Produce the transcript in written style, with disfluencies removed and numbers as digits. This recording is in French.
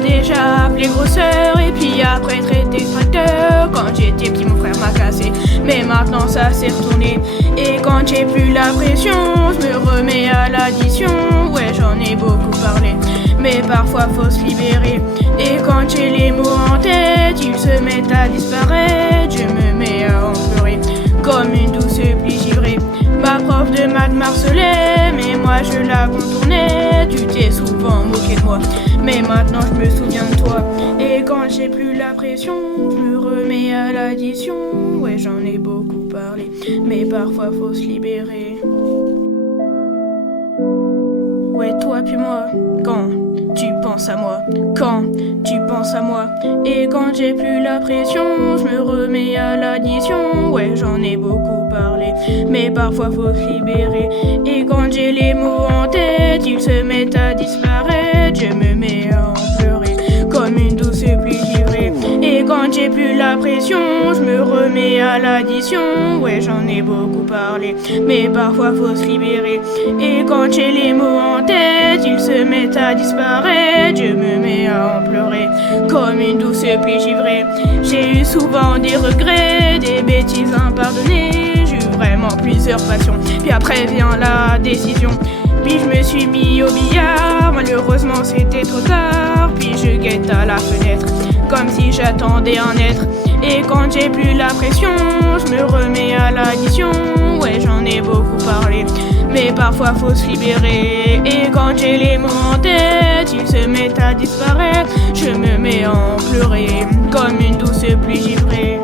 m'a déjà appelé grosseur et puis après traité de tracteur. Quand j'étais petit mon frère m'a cassé, mais maintenant ça s'est retourné. Et quand j'ai plus la pression, je me remets à l'addition. Ouais, j'en ai beaucoup parlé, mais parfois faut se libérer. Et quand j'ai les mots en tête, ils se mettent à disparaître. Je me mets à en pleurer, comme une douce pluie givrée. Ma prof de maths m'harcelait, mais moi je la contournais. Tu t'es souvent moqué de moi, mais maintenant je me souviens de toi. Et quand j'ai plus la pression, je me remets à l'addition. Ouais, j'en ai beaucoup parlé, mais parfois faut se libérer. Ouais, toi puis moi, quand tu penses à moi, quand tu penses à moi. Et quand j'ai plus la pression, je me remets à l'addition. Ouais, j'en ai beaucoup parlé, mais parfois faut se libérer. Et quand j'ai les mots en tête, ils se mettent à disparaître. Je me mets à en pleurer, comme une douce pluie givrée. Et quand j'ai plus la pression, je me remets à l'addition. Ouais, j'en ai beaucoup parlé, mais parfois faut se libérer. Et quand j'ai les mots en tête, ils se mettent à disparaître. Je me mets à en pleurer, comme une douce pluie givrée. J'ai eu souvent des regrets, des bêtises impardonnées. J'ai eu vraiment plusieurs passions, puis après vient la décision. Puis je me suis mis au billard, malheureusement c'était trop tard. Puis je guette à la fenêtre, comme si j'attendais un être. Et quand j'ai plus la pression, je me remets à l'addition. Ouais, j'en ai beaucoup parlé, mais parfois faut se libérer. Et quand j'ai les mots en tête, ils se mettent à disparaître. Je me mets à en pleurer, comme une douce pluie givrée.